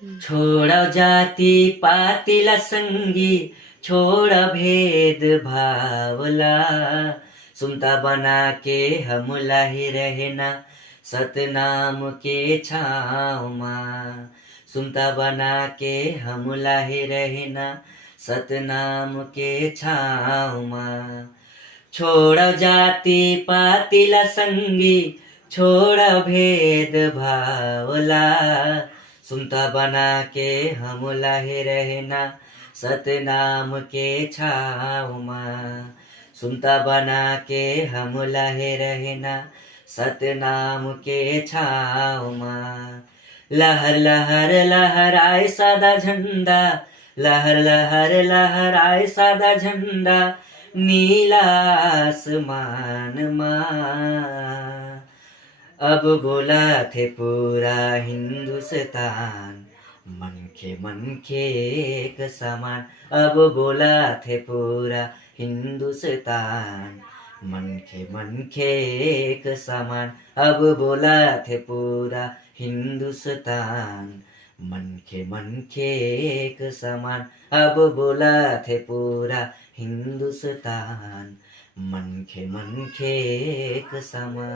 छोड़ा जाती पातिला संगी, छोड़ा भेद भावला, सुमता बना के हमला ही रहना सतनाम के छाँव माँ। सुमता बना के हमला ही रहना सतनाम के छाँव माँ। छोड़ जाती पातिला संगी, छोड़ भेद भावला, सुमता बना के हमला ही रहना सतनाम के छाँव माँ। सुमता बना के हमला ही रहना सतनाम के छाँव माँ। लहर लहर लहराए सादा झंडा, लहर लहर लहराए सादा झंडा, नीला आसमान माँ। अब बोला थे पूरा हिंदुस्तान, मन के एक समान। अब बोला थे पूरा हिंदुस्तान, मन के एक समान। अब बोला थे पूरा हिंदुस्तान, मन के एक समान। अब बोला थे पूरा हिंदुस्तान, मन के एक समान।